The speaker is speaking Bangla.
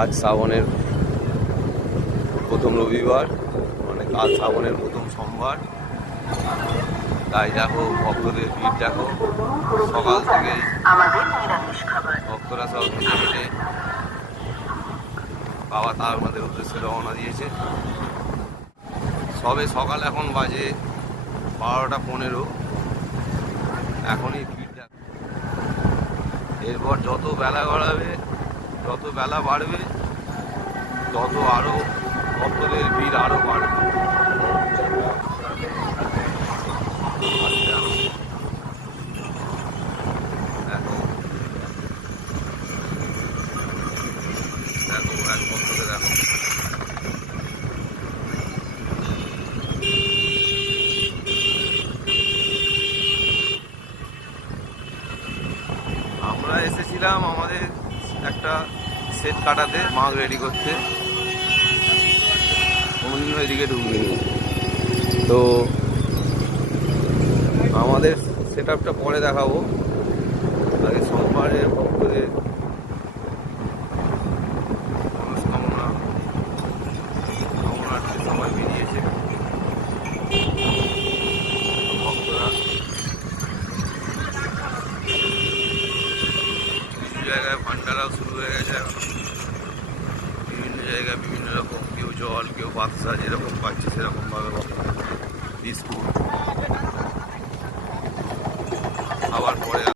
আজ শ্রাবণের প্রথম রবিবার, মানে কাল শ্রাবণের প্রথম সোমবার। তাই দেখো ভক্তদের ভিড় দেখো, সকাল থেকে ভক্তরা সব হেঁটে হেঁটে বাবা তারনাথের উদ্দেশ্যে রওনা দিয়েছে। সবে সকাল, এখন বাজে 12টা 15। এখনই ভিড় দেখো। এরপর যত বেলা গড়াবে, যত বেলা বাড়বে, তত আরো ভক্তদের ভিড় আরো বাড়বে। দেখো দেখো এক ভক্তকে দেখো। আমরা এসেছিলাম আমাদের একটা সেট কাটাতে, মাল রেডি করতে, কোনোদিনও এদিকে ঢুকবিনি। তো আমাদের সেট আপটা পরে দেখাবো, আগে সোমবারের ভক্তদের কামনার্থে সবাই বেরিয়েছে। ভক্তরা কিছু জায়গায় ভান্ডারাও শুরু হয়ে গেছে এখন। বিভিন্ন জায়গায় বিভিন্ন রকম, কেউ জল, কেউ বাদশা, যেরকম পাচ্ছে সেরকমভাবে বিস্কুট